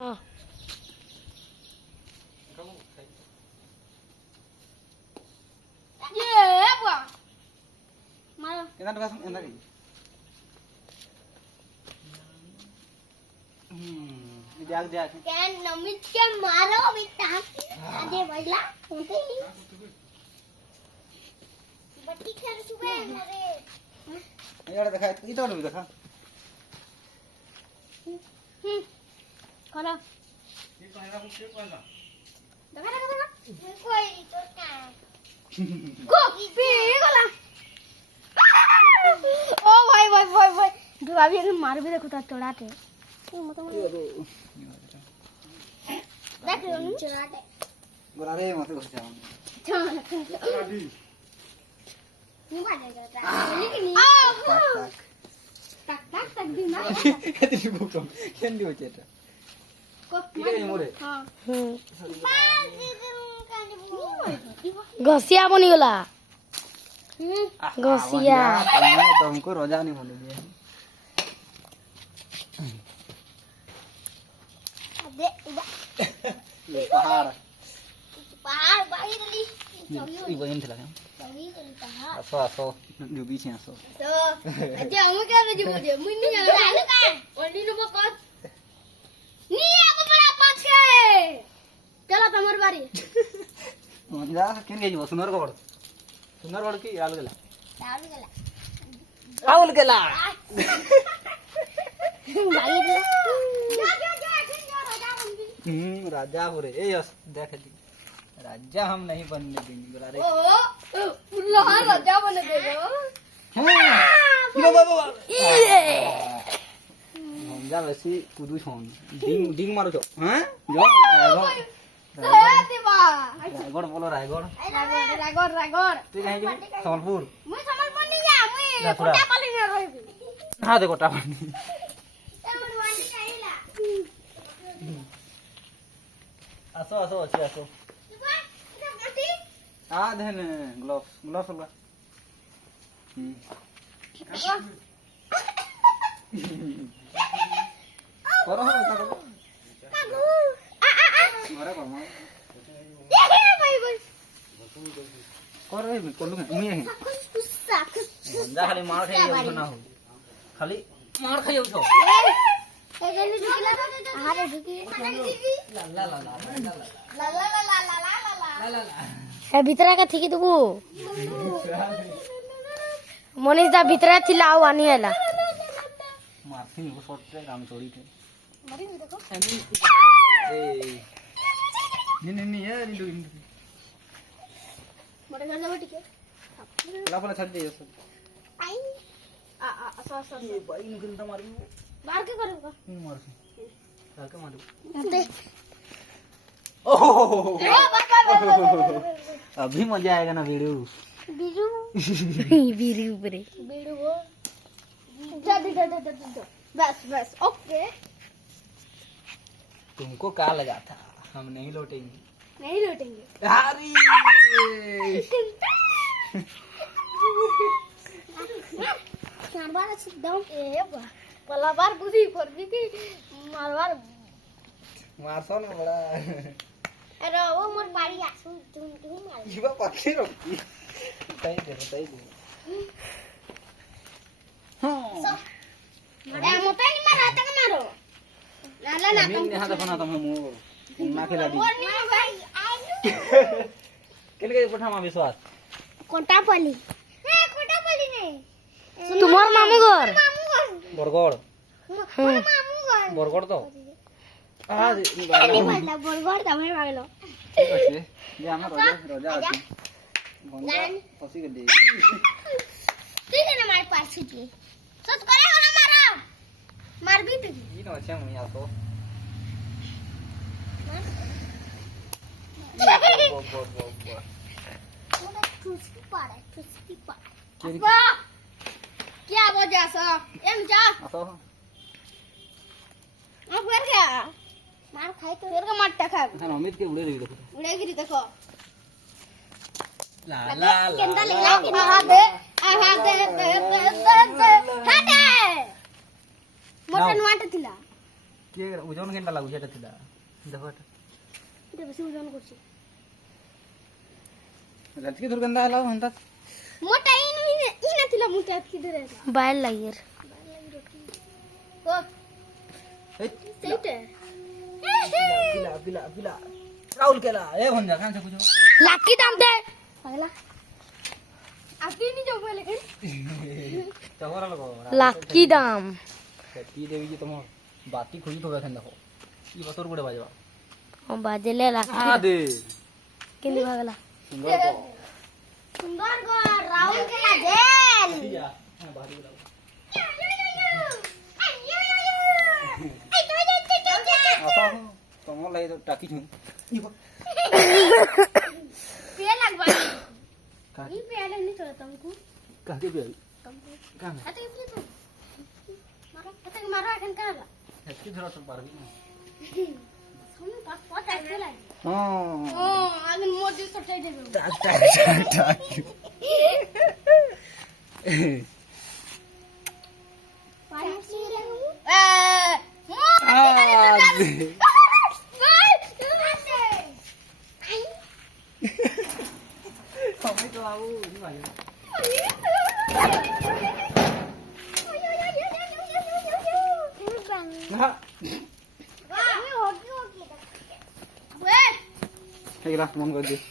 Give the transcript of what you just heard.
हाँ ये बुआ मारो एना तो एना की जाग जाग क्या नमित के मारो बेटा आधे बजला होते ही बट्टी खेल सुबह मेरे यार देखा इधर भी देखा करो ये कहना कुछ कहना देखा कोई तो क्या को पी गला ओ भाई भाई भाई भाई दुआ भी मार भी देखो तो चढ़ाते देख लो चढ़ाते बोला रे मत कुछ जाओ नहीं मार देगा लेकिन tak tak tak di mana kata dibuka kan dia cerita kok ini more हां घसिया बनिगला घसिया तुमको रोजा नहीं होने दिया दे ये पहाड़ पहाड़ बाहर ली ये वहीं थला चौड़ी करी पहाड़ असो असो जो बीच है असो तो अच्छा हम क्या रहे मुझे मुन्नी जाने का ओली नो बकत नी अब बड़ा पास के चलो तमर बारी जा केन गई सुनर गड़ की आल गेला राहुल गला राजा बाई राजा हो रे ए यस देख ली राजा हम नहीं बनने देंगे बोला रे ओ पुल्ला राजा बने देगा हां बाबा हम जा वैसे कुदू छोन डिंग मारो छो हां जो रायगढ़ बोलो रायगढ़ तू कहीं जो संबलपुर मुई संबलपुर नहीं जा मुई कोटा पाली में रहबी हां देखो टापनी असो असो अच्छे असो आ देन ग्लोव्स होगा करो हो ऐसा करो मारे कर मार ये भाई भाई कर रे मैं कोलू मैं है गुस्सा जा खाली मार खाई ना हो खाली मार खाई उठो ए गली ढुकीला हारे ढुकी ला ला ला ला ला ला ला ला ला है भितरा का थी कि तू मनीष दा भितरा थिला आउ आनी हैला मारती वो शॉट पे काम चोरी थे मरी नहीं देखो ए नहीं यार नहीं डूइंग मोटे घर जा ठीक ला फला छट दे सब आई आ सो ये भाई निकल तो मार बाहर के करूंगा मार के मारो दे ओह बस अभी मजा आएगा ना वीडियो बीजू बीरी ऊपरे बीड़ू वो जा बस बस ओके तुमको क्या लगा था हम नहीं लौटेंगे नहीं लौटेंगे अरे चार बार एकदम ए पहला बार बुद्धि पर भी कि मारवार मारसो ना बड़ा अरे वो मोर बाड़ी आसू तुम मार ये पक्षी रोकी सही दे हां बड़ा मोटा नहीं मारा तक मारो लाला ना मैं यहां देखो ना तुम मु ना खेला दी भाई केल के पठा मा विश्वास कोटा पली नहीं तुम्हार मामू घर बरगड़ मामू घर बरगड़ तो आ नहीं पता बरगड़ तमे मागलो अच्छे ये हम रोजा आती गान फसी के दे तू ने हमारे पास छुटी सच करे हो ना मारा मार भी तू ये नो अच्छा मुई आतो मोटा ठुसकी पाड़ा क्या वजह से एम जा आतो अब फिर क्या मार खाए तो फिर का मारता खा हां अमित के उड़े रही देखो उड़ेगी देखो ला ला केंदा लेला आहा दे हटे मोटन वाट थिला কে ওজন কেনটা লাগুছে এটা ଥିଲା দেখো এটা এটা বেশি ওজন করছে রাজকে ধর কেনটা হলো হন্তা মোটা ইনা ଥିଲା মোটা কি ধরে বাইর লাগিয়ে ও এই সেইটা পিলা পিলা পিলা রাহুল কেলা এ ভঞ্জা খান সে বুঝো লাকি দাম দে পাগলা আপনি নি যাও বলে কেন চহরা লগো লাকি দাম কি দেবি যে তোমার বাতি খুঁজি তো দেখেন দেখো কি বছর করে বাজবা ও বাজলে লাকি দে কিন্তু ভাগলা সুন্দর কো সুন্দর গো রাউন্ড কেলা জেল দিয়া হ্যাঁ বাড়ি দাও আসা তোমার লাগি তো টাকি ছু पे लगवा ये पे आले नहीं चलता तुमको কাকে বেল तुमको কাম अते ये तो मारो এখন কালা কি ধরা তো পারবি না শুন পাঁচ পাঁচ আইতে লাগে হ্যাঁ ও আগে মোদি সটাই দেবে টাক টাক টাক পানি ছিড়ে আমি তো আউ নি ভাই না वे ঠিক আছে মন করে দিস